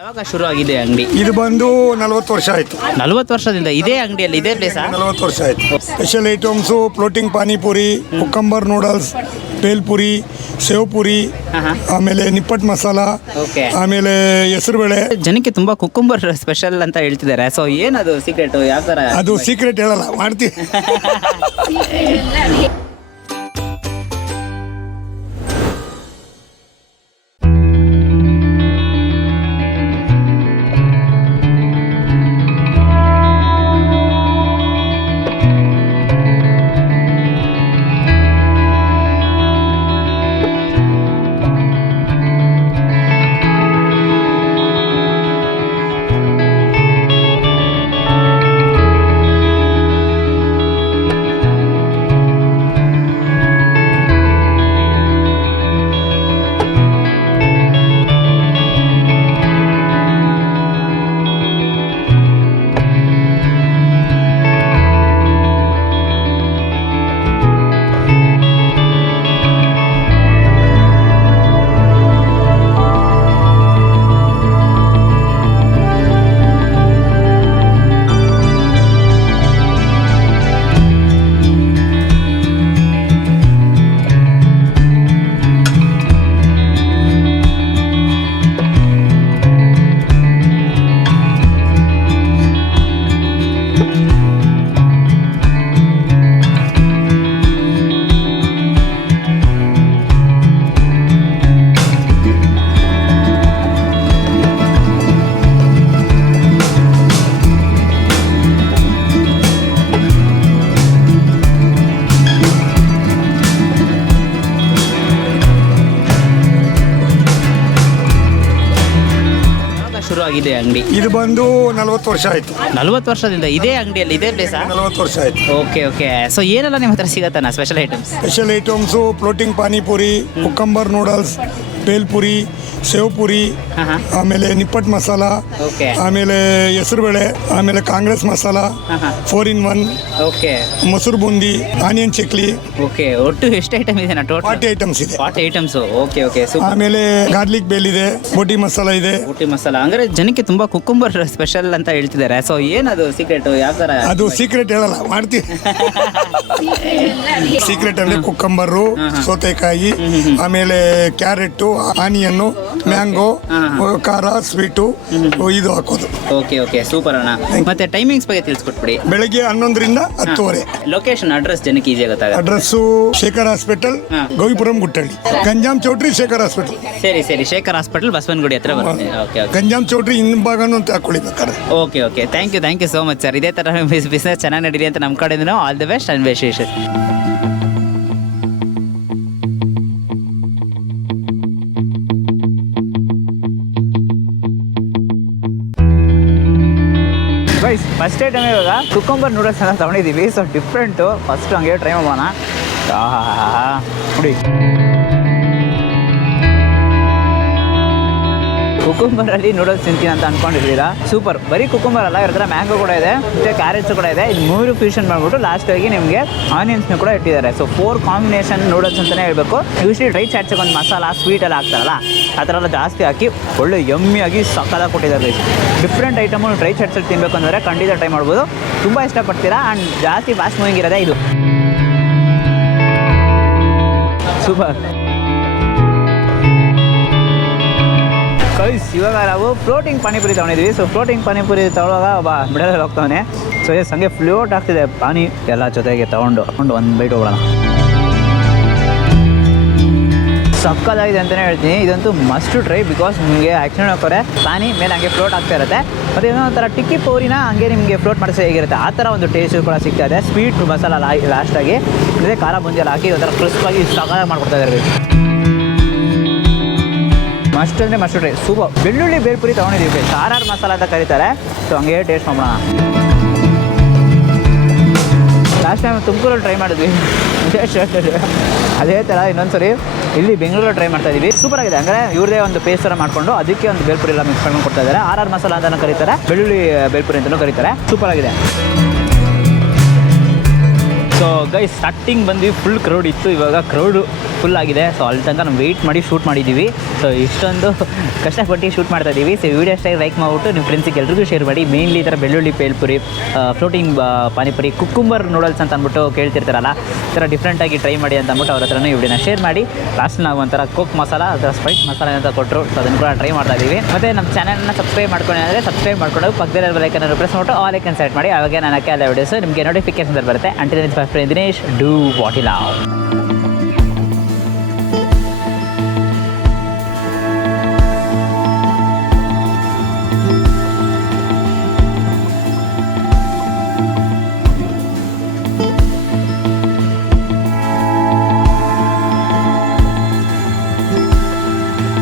ಯಾವಾಗ ಶುರು ಆಗಿದೆ ಅಂಗಡಿ? ಇದು ಬಂದು 40 ವರ್ಷ ಆಯಿತು. 40 ವರ್ಷದಿಂದ ಇದೇ ಅಂಗಡಿಯಲ್ಲಿ ಇದೇ ಪ್ಲೇಸಾ? 40 ವರ್ಷ ಆಯಿತು. Special items floating panipuri, cucumber noodles, bhelpuri, sev puri, ಆಮೇಲೆ ನಿಪ್ಪಟ್ಟು ಮಸಾಲ, ಆಮೇಲೆ ಹೆಸರುಬೇಳೆ. ಜನಕ್ಕೆ ತುಂಬಾ ಕುಕ್ಕುಂಬರ್ ಸ್ಪೆಷಲ್ ಅಂತ ಹೇಳ್ತಿದ್ದಾರೆ. ಸೊ ಏನದು ಸೀಕ್ರೆಟ್? ಯಾವ ತರ? ಅದು ಸೀಕ್ರೆಟ್ ಹೇಳಲ್ಲ, ಮಾಡ್ತೀವಿ. ಶುರು ಆಗಿದೆ ಅಂಗಡಿ? ಇದು ಬಂದು 40 ವರ್ಷ ಆಯಿತು. 40 ವರ್ಷದಿಂದ ಇದೇ ಅಂಗಡಿಯಲ್ಲಿ ಇದೇ ಪ್ಲೇಸಾ? 40 ವರ್ಷ ಆಯಿತು. ಓಕೆ. ಸೊ ಏನೆಲ್ಲ ನಿಮ್ಮ ಹತ್ರ ಸಿಗತ್ತಣ್ಣ special items? Special items floating panipuri, cucumber noodles, bhelpuri, sev puri, ಆಮೇಲೆ ನಿಪ್ಪಟ್ಟು ಮಸಾಲ, ಆಮೇಲೆ ಹೆಸರುಬೇಳೆ, ಆಮೇಲೆ ಕಾಂಗ್ರೆಸ್ ಮಸಾಲ, 4 in 1, ಮೊಸರು ಬೂಂದಿ, ಆನಿಯನ್ ಚಕ್ಲಿ. ಒಟ್ಟು ಎಷ್ಟು ಐಟಮ್ ಇದೆ? 40 ಐಟಮ್ಸ್ ಇದೆ. 40 ಐಟಮ್ಸ್. ಓಕೆ. ಆಮೇಲೆ ಗಾರ್ಲಿಕ್ ಬೇಲ್ ಇದೆ, ಬೋಟಿ ಮಸಾಲ ಇದೆ. ಬೋಟಿ ಮಸಾಲ ಅಂದ್ರೆ ಜನಕ್ಕೆ ತುಂಬಾ ಕುಕ್ಕುಂಬರ್ ಸ್ಪೆಷಲ್ ಅಂತ ಹೇಳ್ತಿದ್ದಾರೆ. ಸೊ ಏನದು ಸೀಕ್ರೆಟ್? ಯಾವ ತರ? ಅದು ಸೀಕ್ರೆಟ್ ಹೇಳಲ್ಲ, ಮಾಡ್ತೀವಿ. ಸೀಕ್ರೆಟ್ ಅಂದ್ರೆ ಕುಕ್ಕಂಬರು, ಸೌತೆಕಾಯಿ, ಆಮೇಲೆ ಕ್ಯಾರೆಟ್, ಆನಿಯನ್ನು, ಮ್ಯಾಂಗೋ, ಖಾರ, ಸ್ವೀಟು, ಇದು ಹಾಕೋದು. ಓಕೆ ಸೂಪರ್ ಅಣ್ಣ. ಮತ್ತೆ ಟೈಮಿಂಗ್ಸ್ ಬಗ್ಗೆ ತಿಳಿಸ್ಕೊಟ್ಬಿಡಿ. ಬೆಳಗ್ಗೆ 11ರಿಂದ 10:30. ಲೊಕೇಶನ್ ಅಡ್ರೆಸ್ ಜನಕ್ಕೆ ಈಸಿ ಆಗುತ್ತೆ? Address Shekhar hospital, Gavipuram Guttahalli. Ganjam Choultry Shekhar hospital. ಸರಿ. ಶೇಖರ್ ಹಾಸ್ಪಿಟಲ್ ಬಸವನಗುಡಿ ಹತ್ರ ಬರುತ್ತೆ. ಗಂಜಾಮ್ ಚೌಟ್ರಿ ಹಿಂಭಾಗನೂ ಅಂತ ಹಾಕೊಳ್ಳಿ ಬೇಕಾದ್ರೆ. Okay. Thank you so much sir. ಇದೇ ತರ ಬಿಸ್ನೆಸ್ ಚೆನ್ನಾಗಿ ನಡೀಲಿ ಅಂತ ನಮ್ಮ ಕಡೆಯಿಂದ ಆಲ್ ದಿ ಬೆಸ್ಟ್ ಅಂಡ್ ವಿಶೇಷ. ಫಸ್ಟ್ ಐಟಮ್ ಇವಾಗ ಕುಕ್ಕಂಬರ್ ನೂಡಲ್ಸ್ ಅಂತ ತೊಗೊಂಡಿದ್ದೀವಿ. So different. ಫಸ್ಟ್ ಹಂಗೆ ಟ್ರೈ ಮಾಡೋಣ. ನೋಡಿ, ಕುಕ್ಕಂಬರಲ್ಲಿ ನೂಡಲ್ಸ್ ತಿಂತೀನಿ ಅಂತ ಅನ್ಕೊಂಡಿದ್ದೀರಾ? ಸೂಪರ್. ಬರೀ ಕುಕ್ಕಂಬರ್ ಅಲ್ಲ, ಇವ್ರ ಹತ್ರ ಮ್ಯಾಂಗೋ ಕೂಡ ಇದೆ, ಮತ್ತು ಕ್ಯಾರೆಟ್ಸ್ ಕೂಡ ಇದೆ. ಇದು 3 ಫ್ಯೂಷನ್ ಮಾಡಿಬಿಟ್ಟು ಲಾಸ್ಟಾಗಿ ನಿಮಗೆ ಆನಿಯನ್ಸ್ನ ಕೂಡ ಇಟ್ಟಿದ್ದಾರೆ. ಸೊ 4 ಕಾಂಬಿನೇಷನ್ ನೂಡಲ್ಸ್ ಅಂತಲೇ ಹೇಳಬೇಕು. ಯೂಶ್ವಲಿ ಡ್ರೈ ಚಾಟ್ಸಿಗೆ ಒಂದು ಮಸಾಲ, ಸ್ವೀಟ್ ಎಲ್ಲ ಹಾಕ್ತಾರಲ್ಲ, ಆ ಥರ ಎಲ್ಲ ಜಾಸ್ತಿ ಹಾಕಿ ಒಳ್ಳೆ ಯಮ್ಮಿಯಾಗಿ ಸಕ್ಕದಾಗಿ ಕೊಟ್ಟಿದ್ದಾರೆ. ಡಿಫ್ರೆಂಟ್ ಐಟಮು ಡ್ರೈ ಚಾಟ್ಸಲ್ಲಿ ತಿನ್ನಬೇಕು ಅಂದರೆ ಖಂಡಿತ ಟ್ರೈ ಮಾಡ್ಬೋದು. ತುಂಬ ಇಷ್ಟಪಡ್ತೀರಾ. ಆ್ಯಂಡ್ ಜಾಸ್ತಿ ಫಾಸ್ಟ್ ಮೂವಿಂಗ್ ಇರೋದೇ ಇದು. ಸೂಪರ್. ಇವಾಗ ನಾವು ಫ್ಲೋಟಿಂಗ್ ಪಾನಿಪುರಿ ತೊಗೊಂಡಿದ್ವಿ. ಸೊ ಫ್ಲೋಟಿಂಗ್ ಪಾನಿಪುರಿ ತೊಗೊಳುವಾಗ ಒಬ್ಬ ಬಿಡದಲ್ಲಿ ಹೋಗ್ತಾನೆ. ಸೊ ಹಂಗೆ ಫ್ಲೋಟ್ ಆಗ್ತಿದೆ ಪಾನಿ ಎಲ್ಲ ಜೊತೆಗೆ ತೊಗೊಂಡು ಒಂದು ಬೈಟ್ ಹೋಗೋಣ. ಸಕ್ಕದಾಗಿದೆ ಅಂತಲೇ ಹೇಳ್ತೀನಿ. ಇದಂತೂ ಮಸ್ಟ್ ಟ್ರೈ. ಬಿಕಾಸ್ ನಿಮಗೆ ಆ್ಯಕ್ಚುಲಿ ನೋಡ್ತಾರೆ ಪಾನಿ ಮೇಲೆ ಹಂಗೆ ಫ್ಲೋಟ್ ಆಗ್ತಾ ಇರುತ್ತೆ. ಮತ್ತು ಇನ್ನೊಂಥರ ಟಿಕ್ಕಿ ಪೌರಿನ ಹಂಗೆ ನಿಮಗೆ ಫ್ಲೋಟ್ ಮಾಡಿಸಿ ಹೇಗಿರುತ್ತೆ ಆ ಥರ ಒಂದು ಟೇಸ್ಟ್ ಕೂಡ ಸಿಗ್ತಾ ಇದೆ. ಸ್ವೀಟ್ ಮಸಾಲ ಲಾಸ್ಟಾಗಿ ಮತ್ತು ಖಾರ ಬುಂದಿ ಎಲ್ಲ ಹಾಕಿ ಒಂಥರ ಕ್ರಿಸ್ಪಾಗಿ ಸಕ್ಕದಾಗಿ ಮಾಡ್ಕೊಡ್ತಾ ಇದ್ದಾರೆ. ಮಸ್ಟ್ ಅಂದರೆ ಮಸ್ಟ್ ಟ್ರೈ. ಸೂಪರ್. ಬೆಳ್ಳುಳ್ಳಿ ಬೇಲ್ಪುರಿ ತೊಗೊಂಡಿದ್ದೀವಿ. ಸಾರಾರ್ ಮಸಾಲ ಅಂತ ಕರೀತಾರೆ. ಸೊ ಹಂಗೆ ಟೇಸ್ಟ್ ಮಾಡೋಣ. ಲಾಸ್ಟ್ ಟೈಮ್ ತುಮಕೂರಲ್ಲಿ ಟ್ರೈ ಮಾಡಿದ್ವಿ, ಅದೇ ಥರ ಇನ್ನೊಂದ್ಸರಿ ಇಲ್ಲಿ ಬೆಂಗಳೂರಲ್ಲಿ ಟ್ರೈ ಮಾಡ್ತಾ ಇದ್ದೀವಿ. ಸೂಪರ್ ಆಗಿದೆ. ಅಂದರೆ ಇವ್ರದೇ ಒಂದು ಪೇಸ್ಟ್ ಥರ ಮಾಡಿಕೊಂಡು ಅದಕ್ಕೆ ಒಂದು ಬೇಲ್ಪುರಿ ಎಲ್ಲ ಮಿಕ್ಸ್ ಮಾಡ್ಕೊಂಡು ಕೊಡ್ತಾ ಇದ್ದಾರೆ. ಆರ್ ಮಸಾಲ ಅಂತಲೂ ಕರೀತಾರೆ, ಬೆಳ್ಳುಳ್ಳಿ ಬೇಲ್ಪುರಿ ಅಂತಲೂ ಕರೀತಾರೆ. ಸೂಪರ್ ಆಗಿದೆ. ಸೊ ಗೈಸ್ ಸ್ಟಾರ್ಟಿಂಗ್ ಬಂದ್ವಿ ಫುಲ್ ಕ್ರೌಡ್ ಇತ್ತು, ಇವಾಗ ಕ್ರೌಡು ಫುಲ್ ಆಗಿದೆ. ಸೊ ಅಲ್ಲಿ ತನಕ ನಾವು ವೆಯ್ಟ್ ಮಾಡಿ ಶೂಟ್ ಮಾಡಿದ್ದೀವಿ. ಸೊ ಇಷ್ಟೊಂದು ಕಷ್ಟಪಟ್ಟು ಶೂಟ್ ಮಾಡ್ತಾ ಇದ್ದೀವಿ. ಸೊ ವಿಡಿಯೋ ಅಷ್ಟೇ ಲೈಕ್ ಮಾಡಿಬಿಟ್ಟು ನಿಮ್ಮ ಫ್ರೆಂಡ್ಸಿಗೆ ಎಲ್ರಿಗೂ ಶೇರ್ ಮಾಡಿ. ಮೇನ್ಲಿ ಈ ಥರ ಬೆಳ್ಳುಳ್ಳಿ ಪೇಲ್ಪುರಿ, ಫ್ಲೋಟಿಂಗ್ ಪಾನಿಪುರಿ, ಕುಕ್ಕುಂಬರ್ ನೂಡಲ್ಸ್ ಅಂತ ಅಂದ್ಬಿಟ್ಟು ಕೇಳ್ತಿರ್ತಾರಲ್ಲ, ಈ ಥರ ಡಿಫ್ರೆಂಟಾಗಿ ಟ್ರೈ ಮಾಡಿ ಅಂತ ಅಂದ್ಬಿಟ್ಟು ಅವ್ರ ಹತ್ರನೂ ಈ ವಿಡಿಯೋನ ಶೇರ್ ಮಾಡಿ. ಲಾಸ್ಟ್ ನಾವು ಒಂಥರ ಕೋಕ್ ಮಸಾಲ ಅಥವಾ ಸ್ಪ್ರೈಟ್ ಮಸಾಲ ಅಂತ ಕೊಟ್ಟರು. ಸೊ ಅದನ್ನು ಕೂಡ ಟ್ರೈ ಮಾಡ್ತಾ ಇದ್ದೀವಿ. ಮತ್ತು ನಮ್ಮ ಚಾನಲ್ನ ಸಬ್ಸ್ಕ್ರೈಬ್ ಮಾಡ್ಕೊಂಡು ಅಂದರೆ ಸಬ್ಸ್ಕ್ರೈಬ್ ಮಾಡ್ಕೊಂಡು ಪಕ್ಕದಲ್ಲಿ ಬೆಲ್ಲೈಕನ್ನ ಪ್ರೆಸ್ ಮಾಡಿಟ್ಟು ಆಲ್ ಐಕನ್ ಸೆಲೆಕ್ಟ್ ಮಾಡಿ. ಆವಾಗ ನಾನು ಹಾಕಿ ಎಲ್ಲ ವಿಡಿಯೋಸ್ ನಿಮಗೆ ನೋಟಿಫಿಕೇಶನ್ ಬರುತ್ತೆ. Until Dinesh, do what you love.